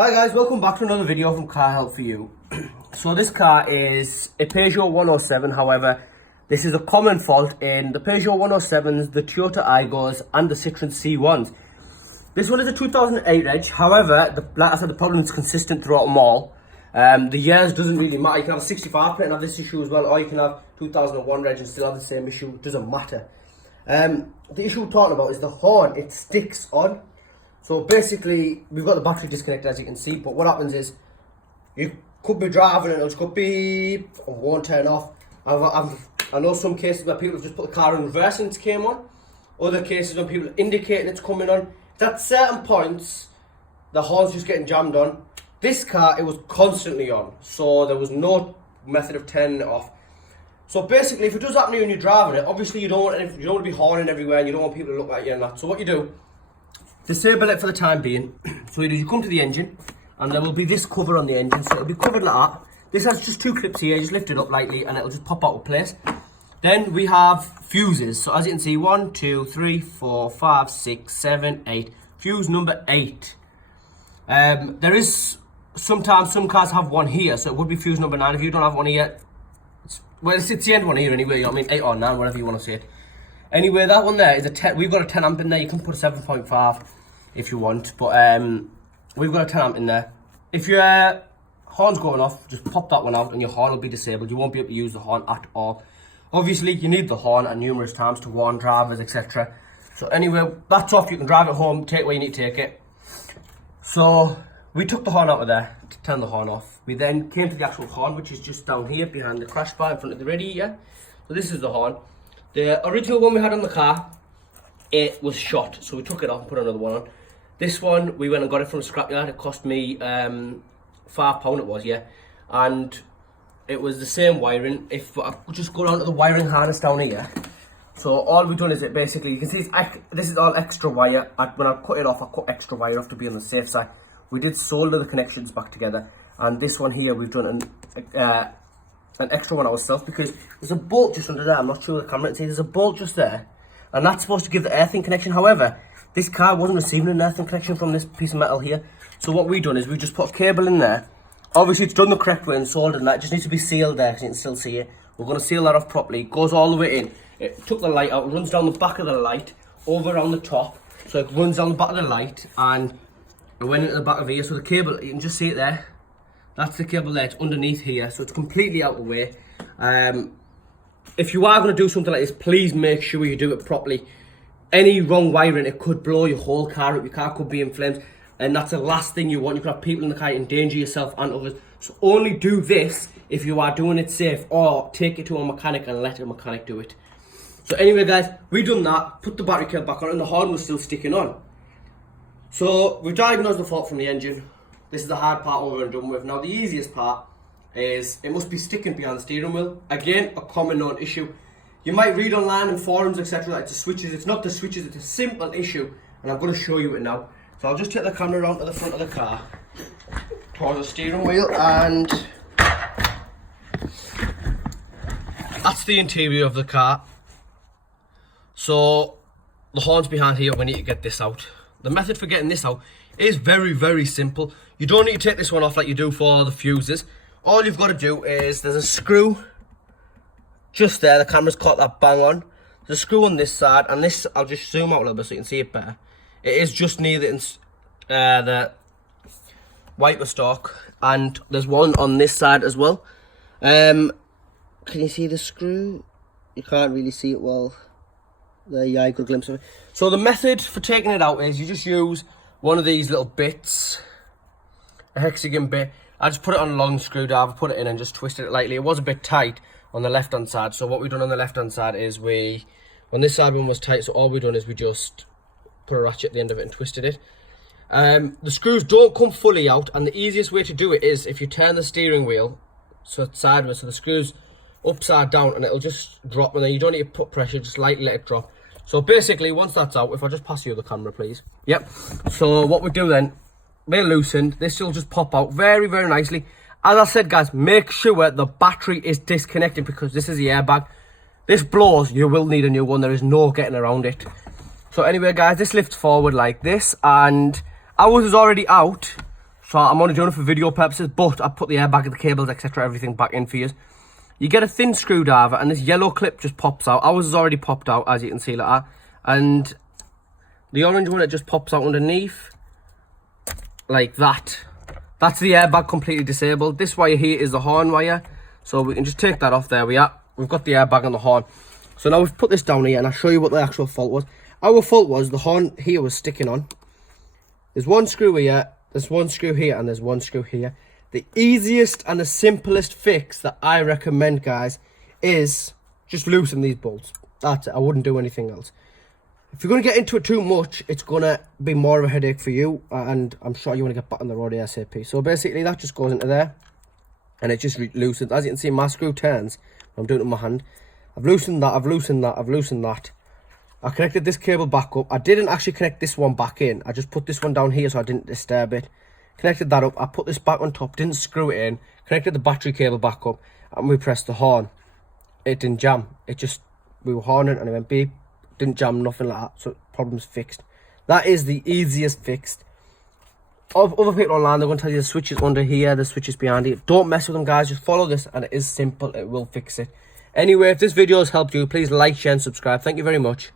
Hi guys, welcome back to another video from Car Help For You. So this car is a Peugeot 107, however, this is a common fault in the Peugeot 107s, the Toyota Aygos and the Citroen C1s. This one is a 2008 reg, however, like I said, the problem is consistent throughout them all. The years doesn't really matter. You can have a 65 plate and have this issue as well, or you can have 2001 reg and still have the same issue. It doesn't matter. The issue we're talking about is the horn. It sticks on. So basically, we've got the battery disconnected, as you can see, but what happens is, you could be driving and it'll just go beep and won't turn off. I know some cases where people have just put the car in reverse and it came on. Other cases when people are indicating it's coming on. At certain points, the horn's just getting jammed on. This car, it was constantly on, so there was no method of turning it off. So basically, if it does happen to you when you're driving it, obviously you don't want to be horning everywhere and you don't want people to look at you and that. So what you do, disable it for the time being. So you come to the engine and there will be this cover on the engine, so it'll be covered like that. This has just two clips here, just lift it up lightly and it'll just pop out of place. Then we have fuses. So as you can see, 1, 2, 3, 4, 5, 6, 7, 8. Fuse number 8. There is sometimes some cars have one here, so it would be fuse number 9. If you don't have one here, it's the end one here anyway, you know what I mean? 8 or 9, whatever you want to say it. Anyway, that one there is a 10. We've got a 10 amp in there. You can put a 7.5 if you want, but we've got a 10 amp in there. If your horn's going off, just pop that one out and your horn will be disabled. You won't be able to use the horn at all. Obviously, you need the horn at numerous times to warn drivers, etc. So anyway, that's off. You can drive it home, take where you need to take it. So we took the horn out of there to turn the horn off. We then came to the actual horn, which is just down here behind the crash bar in front of the radiator. So this is the horn. The original one we had on the car, it was shot, so we took it off and put another one on. This one, we went and got it from a scrapyard. It cost me £5 it was, yeah. And it was the same wiring. If I could just go down to the wiring harness down here. So all we've done is it basically, you can see this is all extra wire. When I cut it off, I cut extra wire off to be on the safe side. We did solder the connections back together. And this one here, we've done an extra one ourselves because there's a bolt just under there. I'm not sure the camera can see. There's a bolt just there. And that's supposed to give the earthing connection. However, this car wasn't receiving an earthing connection from this piece of metal here. So what we've done is we just put a cable in there. Obviously, it's done the correct way and soldered and that. It just needs to be sealed there because you can still see it. We're going to seal that off properly. It goes all the way in. It took the light out. It runs down the back of the light, over around the top. So it runs down the back of the light and it went into the back of here. So the cable, you can just see it there. That's the cable there. It's underneath here. So it's completely out of the way. If you are going to do something like this, please make sure you do it properly. Any wrong wiring, it could blow your whole car up. Your car could be in flames. And that's the last thing you want. You could have people in the car, endanger yourself and others. So only do this if you are doing it safe, or take it to a mechanic and let a mechanic do it. So anyway guys, we've done that, put the battery cable back on and the horn was still sticking on. So we've diagnosed the fault from the engine. This is the hard part over and done with. Now the easiest part is it must be sticking behind the steering wheel. Again, a common known issue. You might read online in forums, etc. that it's the switches. It's not the switches, it's a simple issue. And I'm going to show you it now. So I'll just take the camera around to the front of the car, towards the steering wheel, and that's the interior of the car. So the horn's behind here. We need to get this out. The method for getting this out is very, very simple. You don't need to take this one off like you do for the fuses. All you've got to do is, there's a screw just there. The camera's caught that bang on. There's a screw on this side, and this, I'll just zoom out a little bit so you can see it better. It is just near the wiper stalk, and there's one on this side as well. Can you see the screw? You can't really see it well. There, yeah, I got a glimpse of it. So the method for taking it out is you just use one of these little bits, a hexagon bit. I just put it on a long screwdriver, put it in and just twisted it lightly. It was a bit tight on the left hand side. So what we've done on the left hand side is on this side one was tight, so all we've done is we just put a ratchet at the end of it and twisted it. The screws don't come fully out, and the easiest way to do it is if you turn the steering wheel so it's sideways, so the screws upside down, and it'll just drop, and then you don't need to put pressure, just lightly let it drop. So basically, once that's out, if I just pass you the camera, please. Yep. So what we do then, they're loosened. This will just pop out very, very nicely. As I said, guys, make sure the battery is disconnected because this is the airbag. This blows, you will need a new one. There is no getting around it. So anyway, guys, this lifts forward like this, and ours is already out. So I'm only doing it for video purposes, but I put the airbag and the cables, etc., everything back in for you. You get a thin screwdriver and this yellow clip just pops out. Ours has already popped out, as you can see like that. And the orange one, it just pops out underneath like that. That's the airbag completely disabled. This wire here is the horn wire. So we can just take that off. There we are. We've got the airbag and the horn. So now we've put this down here and I'll show you what the actual fault was. Our fault was the horn here was sticking on. There's one screw here, there's one screw here, and there's one screw here. The easiest and the simplest fix that I recommend, guys, is just loosen these bolts. That's it. I wouldn't do anything else. If you're going to get into it too much, it's going to be more of a headache for you, and I'm sure you want to get back on the road ASAP. So basically, that just goes into there, and it just loosens. As you can see, my screw turns. I'm doing it with my hand. I've loosened that, I've loosened that, I've loosened that. I connected this cable back up. I didn't actually connect this one back in. I just put this one down here so I didn't disturb it. Connected that up. I put this back on top, didn't screw it in. Connected the battery cable back up, and we pressed the horn. It didn't jam. It just, we were horning and it went beep. Didn't jam, nothing like that. So problem's fixed. That is the easiest fix. Other people online, they're going to tell you the switch is under here, the switch is behind it. Don't mess with them, guys. Just follow this and it is simple. It will fix it. Anyway, if this video has helped you, please like, share and subscribe. Thank you very much.